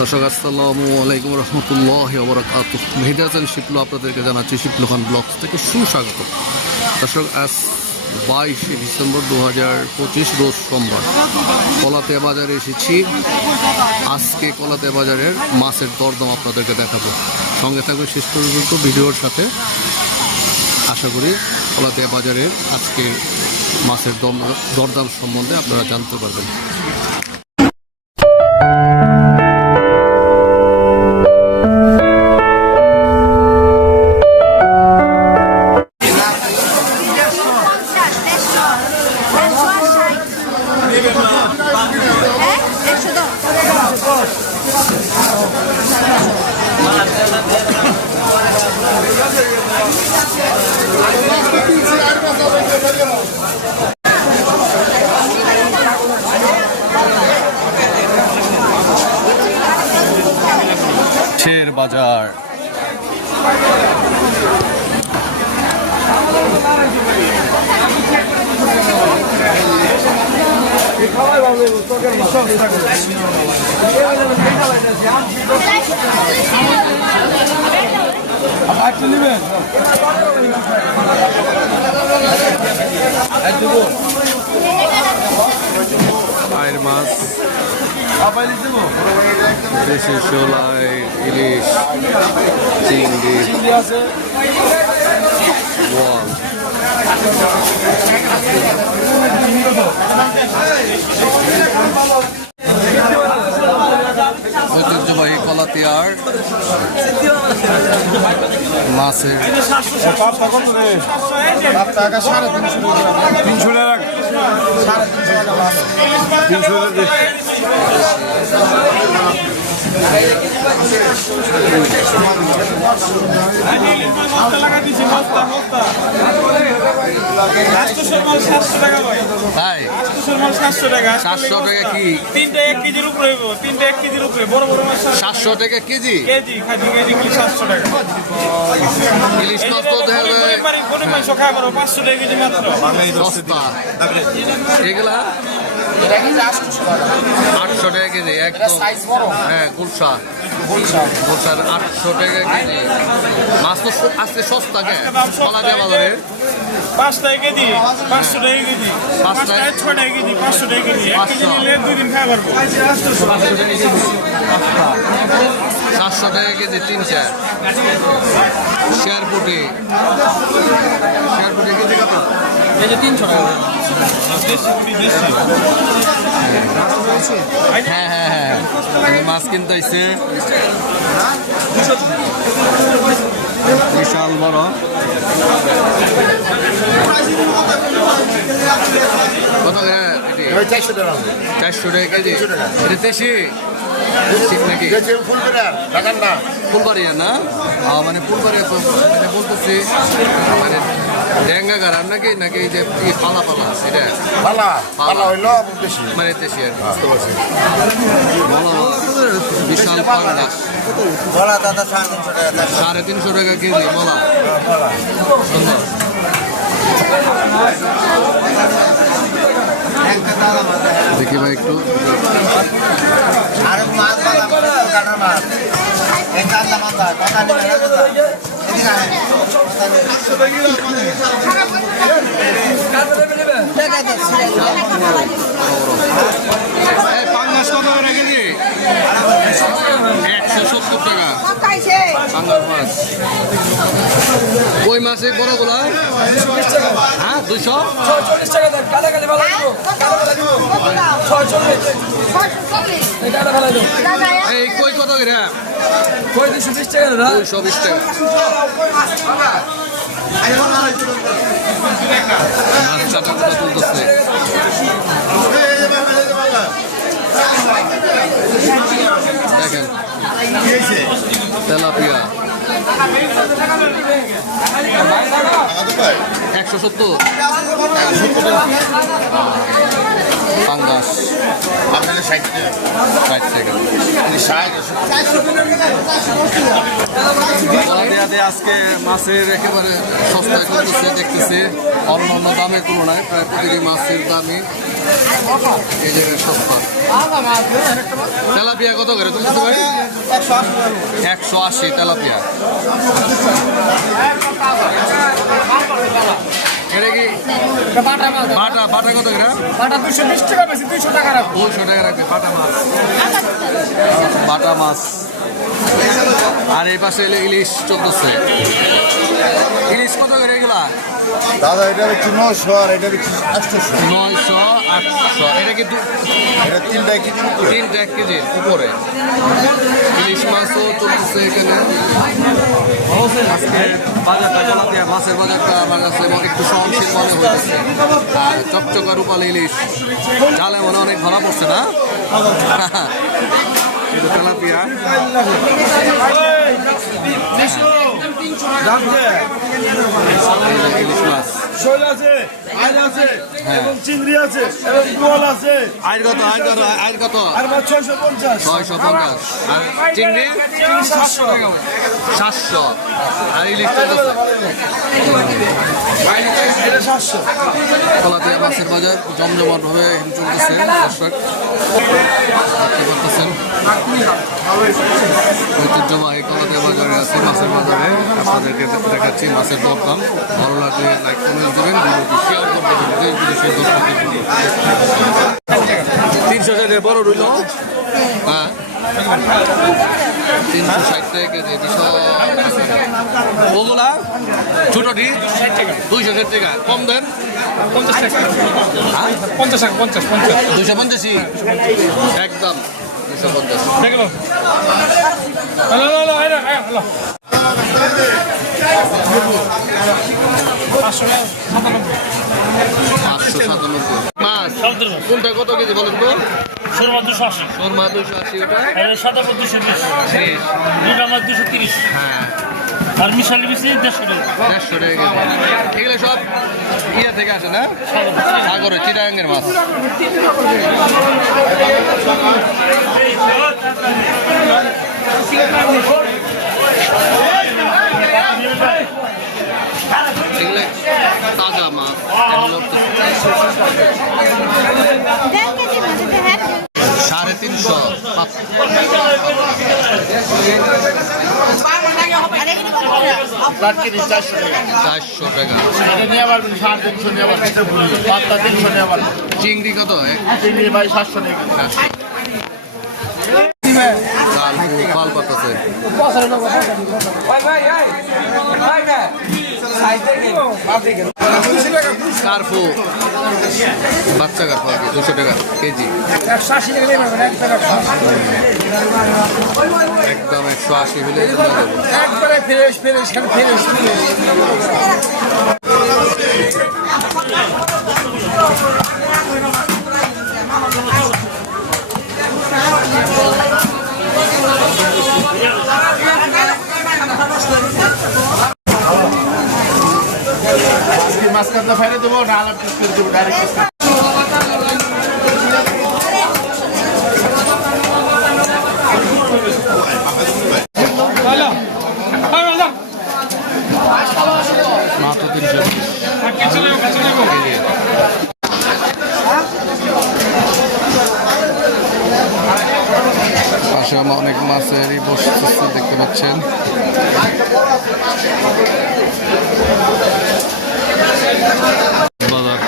দর্শক আসসালামু আলাইকুম রহমতুল্লাহ ওবরাকাতুহ। মেহেদি হাসান শিপলু আপনাদেরকে জানাচ্ছি শিপলু খান ব্লগস থেকে সুস্বাগত। দর্শক আজ 22শে ডিসেম্বর 2025 রোজ সোমবার কলাতিয়া বাজারে এসেছি। আজকে কলাতিয়া বাজারের মাছের দরদাম আপনাদেরকে দেখাবো, সঙ্গে থাকবে শেষ পর্যন্ত ভিডিওর সাথে। আশা করি কলাতিয়া বাজারের আজকে মাছের দরদাম সম্বন্ধে আপনারা জানতে পারবেন। শের বাজার আয়ের মাছ, দেশি শোলাই, ইলিশ, চিংড়ি, বোয়াল। ঐতিহ্যবাহী কলাতিয়ার মাছের তাই 700 টাকা কি? 3টা 1 কেজির উপরে, 3টা 1 কেজির উপরে বড় বড় মাছ 700 টাকা কেজি। কেজি খাদি কেজি 700 টাকা। ইলিশ মাছ তো দেখা যায় কোন মাংস খায় বড় 500 টাকা কেজি মাত্র। সস্তা। এগুলা 800 টাকা কেজি একদম। হ্যাঁ, গুলশা গুলশার 800 টাকা কেজি। মাছ তো আজকে সস্তা কে কলাতিয়া বাজারে 5 টাকা কেজি 500 টাকা কেজি 5 টাকা 6 টাকা কেজি 500 টাকা কেজি। 1 কেজি নিলে 2 দিন খাওয়া পারবো। 700 টাকা কেজি 3-4। শেরপুটি কেজি কত? কেজি 300 টাকা। হ্যাঁ হ্যাঁ হ্যাঁ, মাছ কিনতে হয়েছে বিশাল বড়। কত করে? 400 টাকা কেজি। এটা দেশি ঠিক নাকি? ফুলবাড়িয়া না, মানে ফুলবাড়িয়া তো মানে বলতেছি মানে ডেঙ্গা গাড়ার নাকি নাকি যে পালা পালা এটা মানে দেশি আর বুঝতে পারছি। বিশাল পাঙ্গাস 350 টাকা কেজি মলা। সুন্দর। দেখি ভাই একটু পাঙ্গাস কত করে কেজি? 170 টাকা পাঙ্গাস মাছ। কই মাছ এই বড়গুলা? হ্যাঁ 240 এই কই কত করে? 220 টাকা। 220 টাকা। মাছ চাটা কথা তুলতেছে। দেখেন তেলাপিয়া 170 পাঙ্গাস 60 টাকা। আজকে মাছের একেবারে সস্তায় করতেছে দেখতেছে অন্যান্য দামের তুলনায়। প্রায় প্রতিটি মাছের দামই এই জায়গায় সস্তা। তেলাপিয়া কত করে চলতেছে ভাই? 180 তেলাপিয়া। এটা কি বাটা? বাটা কত করে? বাটা 220 টাকা বেশি, 200 টাকা রাখো। 200 টাকা রাখবে বাটা মাছ। বাটা মাছ। আর এই পাশে ইলিশ চলতেছে। ইলিশ কত করে এগুলা? দাদা এটা হচ্ছে 900 আর এটা হচ্ছে 800। 900 800। এটা কি এটা 3 কেজি উপরে। 1 কেজির উপরে ইলিশ মাছও চলতেছে এখানে। আজকে বাজারটা গলাতিয়া মাছের বাজারটা আমার কাছে একটু সহনশীল মনে হইতেছে। আর চকচকা রূপালী ইলিশ জালে মনে অনেক ধরা পড়ছে না? এটা তেলাপিয়া। ইলিশ মাছ শোল আছে, আইর আছে, এবং চিংড়ি আছে, এবং বোয়াল আছে। আয়ের কত? আয়ের কত? আর মাছ 650। 650। আর চিংড়ি 700। 700। আর ইলিশ চলতেছে। এটা 700। কলাতিয়া মাছের বাজার জমজমাট ভাবে চলতেছে দর্শক, দেখতে পাচ্ছেন। ঐতিহ্যবাহী কলাতিয়া বাজারে আছে, মাছের বাজারে আপনাদেরকে দেখাচ্ছি মাছের দরদাম। ভালো লাগলে লাইক কমেন্ট দেবেন, ভিডিওটি শেয়ার করবেন দেশ বিদেশের দর্শকদের জন্য। 300 টাকা বড় রইল, হ্যাঁ 360 টাকা কেজি। বিশাল ওগুলা ছোটটি 260 টাকা। কম দেন 50 টাকা। 50 টাকা, 50, 50। 250 একদম 250। দেখো। Hello, hello, hello, hello. 597 মাছ। কোনটা কত কেজি বলেন তো? সুরমা 280, সুরমা 280 ওটা। সাদা 220, শেষ। দুটা মাছ 230, হ্যাঁ আর মিশালি মিশি 150 টাকা। 150 টাকা কেজি। এগুলো সব ইয়া থেকে আসে না? সাগরে চিটাগাঙ্গের মাছ। এগুলো তাজা মাছ। এগুলো 450 টাকা। চিংড়ি কত? পাল পাতাছে। কার্পু বাচ্চা কার্পু আর কি 200 টাকা কেজি। 180 টাকা নেবেন, একদম 180 হলে একবারে ফ্রেশ, ফ্রেশ, ফ্রেশ, ফ্রেশ। মাঝখানটা ফেলে দেবো না, আলাপ করে দেবো ডাইরেক্ট। মাত্র 300। পাশে অনেক মাছেরই বসতেছে দেখতে পাচ্ছেন। বাজার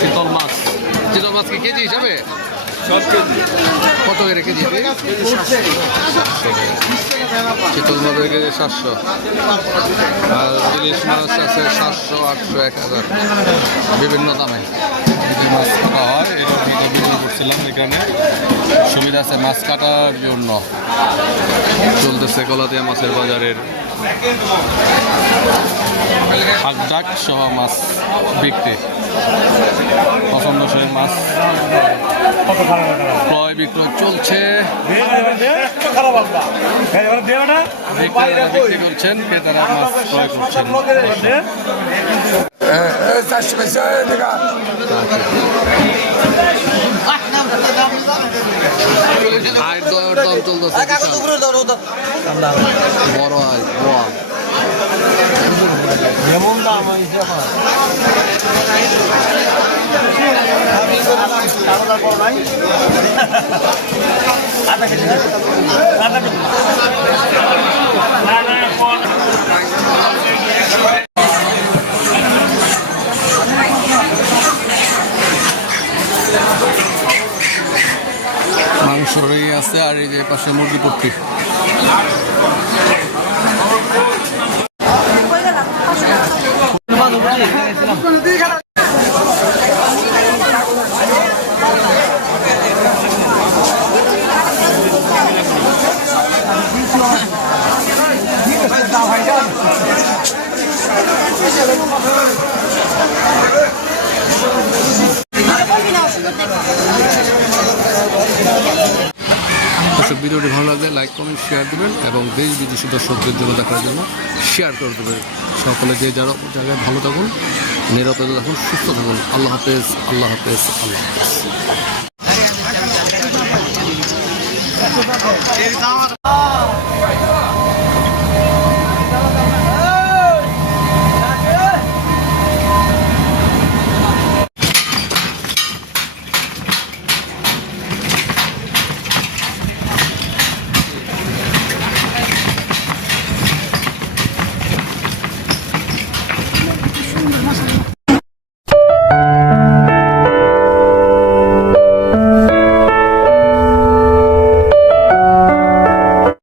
চিতল মাছ। চিতল মাছ কি কেজি হিসাবে? কত করে কেজি? চিতল মাছের কেজি 700। আর ইলিশ মাছ আছে 700, 800, 1000 বিভিন্ন দামে যে মাছ কাটা হয়। এটা ভিডিও করছিলাম, এখানে সুবিধা আছে মাছ কাটার জন্য। চলতেছে গলাতিয়া মাছের বাজারের শাক সহ মাছ বিক্রি, পছন্দসই মাছ ক্রয় বিক্রয় চলছে। বিক্রেতারা বিক্রি করছেন, ক্রেতারা মাছ ক্রয় করছেন। আয়ের দাম চলতেছে বড় আয় বোয়াল। মাংস রয়ে আছে আর এই যে পাশে মুরগি পট্টি। দর্শক ভিডিওটি ভালো লাগলে লাইক কমেন্ট শেয়ার দেবেন এবং দেশ বিদেশি দর্শকদের জন্য দেখার জন্য শেয়ার করে দেবেন। সকলে যে যারা জায়গায় ভালো থাকুন, নিরাপদে থাকুন, সুস্থ থাকুন। আল্লাহ হাফেজ, আল্লাহ হাফেজ, আল্লাহ হাফেজ।